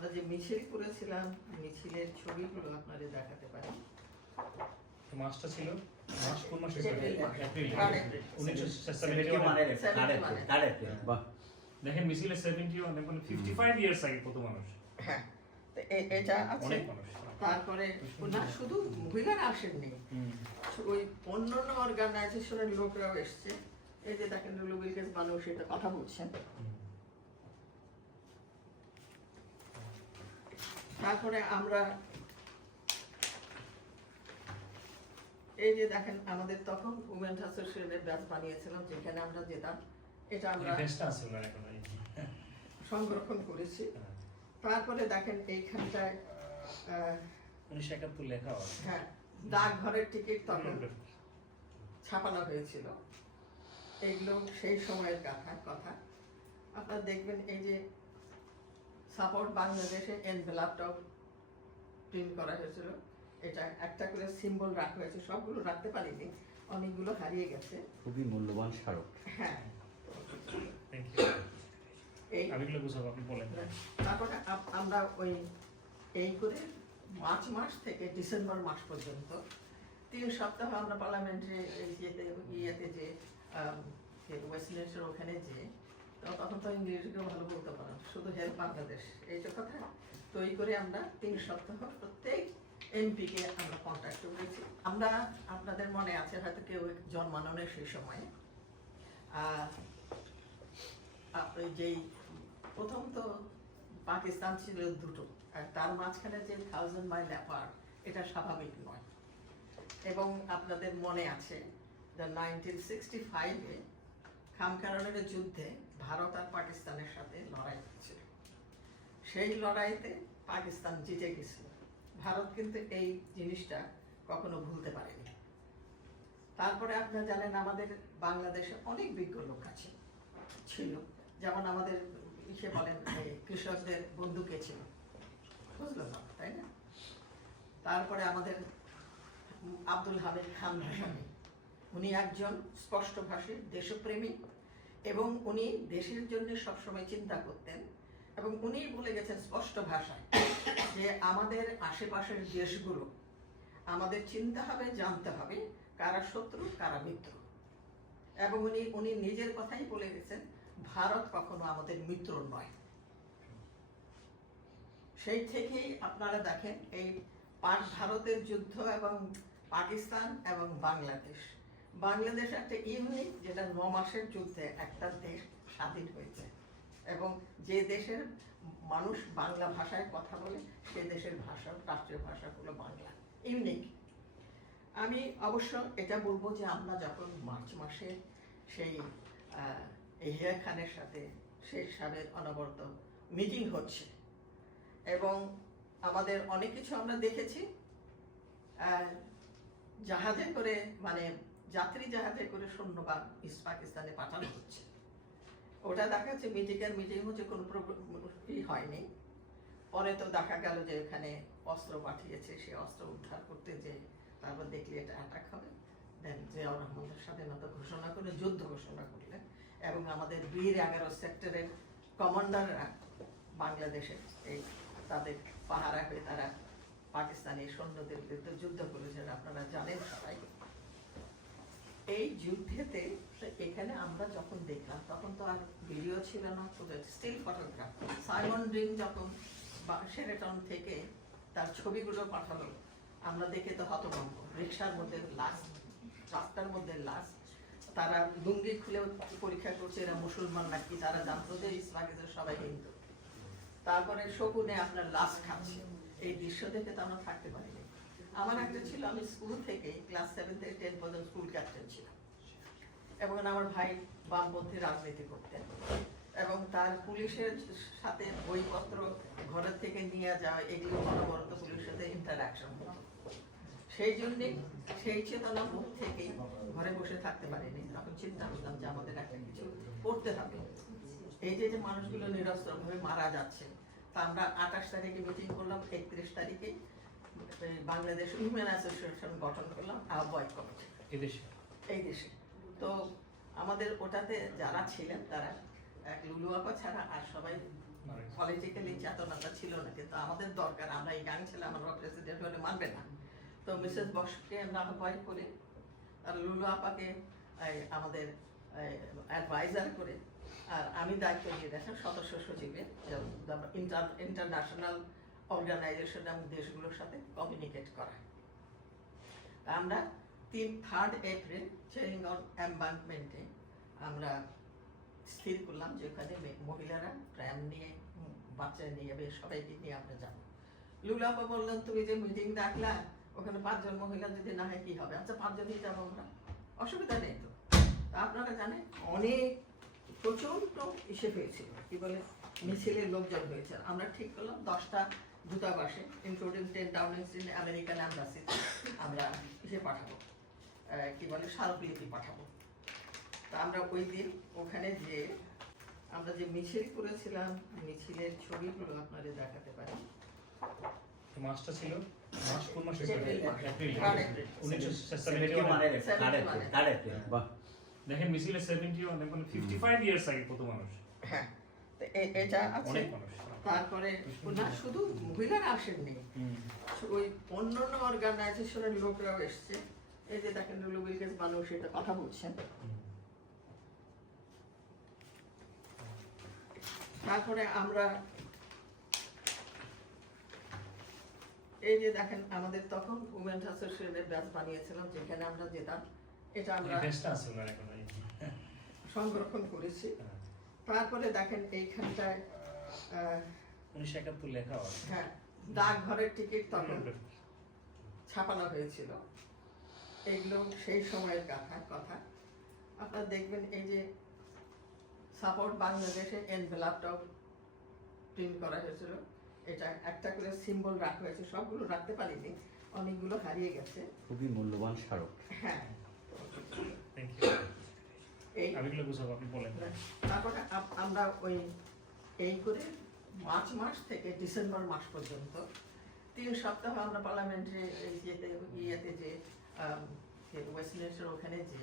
আমরা যে মিছিল করেছিলাম মিছিলের ছবিগুলো আপনাদের দেখাতে পারি। মাসটা ছিল? মাস কোন মাসে? এর। থার্ড এপ্রিল দেখেন মিছিলে সেভেন্টি ওয়ান মানে ফিফটি ফাইভ ইয়ার্স আগে কত মানুষ। হ্যাঁ। এটা আছে। অনেক তারপরে না শুধু মহিলারা আসেননি। ওই অন্যান্য অর্গানাইজেশনের লোকরাও এসছে। এই যে দেখেন বিলকেস মানুষ এটা কথা বলছেন। তারপরে আমরা এই যে দেখেন আমাদের তখন উমেন অ্যাসোসিয়েশনের ব্যাচ বানিয়েছিলাম যেখানে আমরা যেতাম এটা আমরা। সংরক্ষণ করেছি। তারপরে দেখেন এইখানটায় উনিশশো একাত্তর লেখা হ্যাঁ ডাকঘরের টিকিট তখন ছাপানো হয়েছিল এগুলো সেই সময়ের কথা কথা আপনারা দেখবেন এই যে সাপোর্ট বাংলাদেশে এনভেলাপটাও প্রিন্ট করা হয়েছিল। এটা একটা করে সিম্বল রাখা হয়েছে সবগুলো রাখতে পারিনি অনেকগুলো হারিয়ে গেছে। খুবই মূল্যবান স্মারক। হ্যাঁ। এই আপনি বলেন। তারপরে আমরা ওই এই করে মার্চ মাস থেকে ডিসেম্বর মাস পর্যন্ত তিন সপ্তাহ আমরা পার্লামেন্টে ইয়েতে ইয়েতে যে ওয়েস্টমিনিস্টার ওখানে যে তো তখন তো ইংরেজিকেও ভালো বলতে পারেন শুধু হেল্প বাংলাদেশ। এইটা কথা তো এই করে আমরা তিন সপ্তাহ প্রত্যেক এমপিকে আমরা কন্ট্যাক্ট করেছি। আমরা আপনাদের মনে আছে, হয়তো কেউ জন্মানোর সেই সময়। যেই প্রথম তো পাকিস্তান ছিল দুটো, আর তার মাঝখানে যে থাউজেন্ড মাইল অ্যাপার্ট এটা স্বাভাবিক নয়। এবং আপনাদের মনে আছে যে নাইনটিন সিক্সটি ফাইভে খামকারণের যুদ্ধে ভারত আর পাকিস্তানের সাথে লড়াই হয়েছিল। সেই লড়াইতে পাকিস্তান জিতে গেছিল। ভারত কিন্তু এই জিনিসটা কখনো ভুলতে পারেনি। তারপরে আপনারা জানেন, আমাদের বাংলাদেশে অনেক বিজ্ঞ লোক আছে, ছিল। যেমন আমাদের ইসে বলেন কৃষকদের বন্ধুকে ছিল। বুঝলো তাই না? তারপরে আমাদের আব্দুল হামিদ খান উনি একজন স্পষ্টভাষী দেশপ্রেমী এবং উনি দেশের জন্য সবসময় চিন্তা করতেন এবং উনি বলে গেছেন স্পষ্ট ভাষায় যে আমাদের আশেপাশের দেশগুলো, আমাদের চিন্তা হবে, জানতে হবে কারা শত্রু, কারা মিত্র। এবং উনি উনি নিজের কথাই বলে গেছেন, ভারত কখনো আমাদের মিত্র নয়। সেই থেকেই আপনারা দেখেন এই পাক ভারতের যুদ্ধ এবং পাকিস্তান এবং বাংলাদেশ। বাংলাদেশ একটা ইউনিক যেটা ন মাসের যুদ্ধে একটা দেশ স্বাধীন হয়েছে। এবং যে দেশের মানুষ বাংলা ভাষায় কথা বলে, সে দেশের ভাষা, রাষ্ট্রীয় ভাষা হলো বাংলা। ইউনিক। আমি অবশ্য এটা বলব যে আমরা যখন মার্চ মাসে সেই এহিয়া খানের সাথে শেখ সাহেবের অনবরত মিটিং হচ্ছে এবং আমাদের অনেক কিছু আমরা দেখেছি। জাহাজে করে মানে যাত্রী জাহাজে করে সৈন্যবান ইস্ট পাকিস্তানে পাঠানো হচ্ছে। ওটা দেখা যাচ্ছে মিটিংয়ের মিটিং হচ্ছে, কোনো ই হয়নি। পরে তো দেখা গেল যে এখানে অস্ত্র পাঠিয়েছে, সে অস্ত্র উদ্ধার করতে যে তারপর দেখলি এটা অ্যাটাক হবে। দেন জিয়াউর রহমানের স্বাধীনতা ঘোষণা করে, যুদ্ধ ঘোষণা করলেন এবং আমাদের বীর এগারো সেক্টরের কমান্ডাররা বাংলাদেশে এই তাদের পাহারা হয়ে তারা পাকিস্তানি সৈন্যদের বিরুদ্ধে যুদ্ধ করেছেন আপনারা জানেন সবাই। এই যুদ্ধেতে এখানে আমরা যখন দেখলাম, তখন তো আর ভিডিও ছিল না স্টিল ফটোগ্রাফ সাইমন ড্রিং যখন শেরেটন থেকে তার ছবিগুলো পাঠালো, আমরা দেখে তো হতভম্ব। রিক্সার মধ্যে লাশ রাস্তার মধ্যে লাশ তারা লুঙ্গি খুলে পরীক্ষা করছে, এরা মুসলমান নাকি, তারা জানতো যে পাকিস্তান সবাই হিন্দু। তারপরে শকুনে আপনার লাশ খাচ্ছে। এই দৃশ্য দেখে তো আমরা থাকতে পারিনি। আমার একটা ছিল, আমি স্কুল থেকে ক্লাস সেভেন থেকে টেন পর্যন্ত স্কুল ক্যাপ্টেন ছিলাম। এবং আমার ভাই বামপন্থী রাজনীতি করতেন। এবং তার পুলিশের সাথে বইপত্র ঘরের থেকে নিয়ে যাওয়া, এগুলো অনবরত পুলিশের সাথে ইন্টারাকশন সেই জন্যে সেই চেতনা মুখ থেকেই ঘরে বসে থাকতে পারিনি। তখন চিন্তা করলাম যে আমাদের একটা কিছু করতে হবে। এই যে যে মানুষগুলো নিরস্ত্রভাবে মারা যাচ্ছে, তা আমরা আঠাশ তারিখে মিটিং করলাম, একত্রিশ তারিখে বাংলাদেশ উইমেন অ্যাসোসিয়েশন গঠন করলাম আহ্বায়ক কমিটি এদেশে এই দেশে? তো আমাদের ওটাতে যারা ছিলেন তারা এক লুলু ছাড়া আর সবাই পলিটিক্যালি চেতনাটা ছিল না কিন্তু আমাদের দরকার আমরা এই গান ছেলে আমরা প্রেসিডেন্ট হলে মানবে না। তো মিসেস বসকে আমরা আহ্বান করে আর লুলু আপাকে আমাদের অ্যাডভাইজার করে আর আমি দায়িত্ব দিয়ে দেখেন সদস্য সচিবের ইন্টারন্যাশনাল অর্গানাইজেশন এবং দেশগুলোর সাথে কমিউনিকেট করা। আমরা তিন থার্ড এপ্রিল চেরিংন এম্বাঙ্কমেন্টে আমরা স্থির করলাম যে ওখানে মহিলারা প্র্যাম নিয়ে বাচ্চা নিয়ে বেশ সবাইকে নিয়ে আমরা যাব। লুলাপা বললেন, তুমি যে মিটিং ডাকলা, ওখানে পাঁচজন মহিলা যদি না হয় কি হবে? আচ্ছা পাঁচজনই যাব আমরা। অসুবিধা নেই তো। আপনারা জানেন, অনেক প্রচণ্ড ইসে হয়েছিল। কি বলে? মিছিলের লোকজন হয়েছে। আমরা ঠিক করলাম, দশটা দূতাবাসে including ten Downing Street American embassy আমরা ইসে পাঠাবো। কি বলে স্মারকলিপি পাঠাবো। তা আমরা ওই দিন ওখানে যে আমরা যে মিছিল করেছিলাম মিছিলের ছবিগুলো আপনাদের দেখাতে পারি। মাসটা ছিল? মাস কোন মাসে দেখেন মিছিলে seventy one fifty five years আগে কত মানুষ। হ্যাঁ। এটা অনেক মানুষ। তারপরে না শুধু মহিলারা আসেননি ওই অন্য অন্য অর্গানাইজেশনের লোকরাও এসছে। এই যে দেখেন বিলগেস মানুষ এটা কথা বলছেন। তারপরে আমরা এই যে দেখেন আমাদের তখন উমেন্স অ্যাসোসিয়েশনের ব্যাচ বানিয়েছিলাম যেখানে আমরা যেতাম। এটা আমরা। সংরক্ষণ করেছি। হ্যাঁ। তারপরে দেখেন এইখানটায় উনিশশো একাত্তর লেখা আছে হ্যাঁ ডাকঘরের টিকিট তখন ছাপানো হয়েছিল। এইগুলো সেই সময়ের কথা কথা। আপনারা দেখবেন এই যে সাপোর্ট বাংলাদেশে এনভেলাপটাও প্রিন্ট করা হয়েছিল। এটা একটা করে সিম্বল রাখা হয়েছে সবগুলো রাখতে পারিনি অনেকগুলো হারিয়ে গেছে। খুবই মূল্যবান স্মারক। হ্যাঁ। থ্যাংক ইউ এগুলো আপনি বলেন। তারপরে আমরা ওই এই করে মার্চ মাস থেকে ডিসেম্বর মাস পর্যন্ত তিন সপ্তাহ আমরা পার্লামেন্টে ইয়েতে ইয়েতে যে ওয়েস্টমিনিস্টার ওখানে যে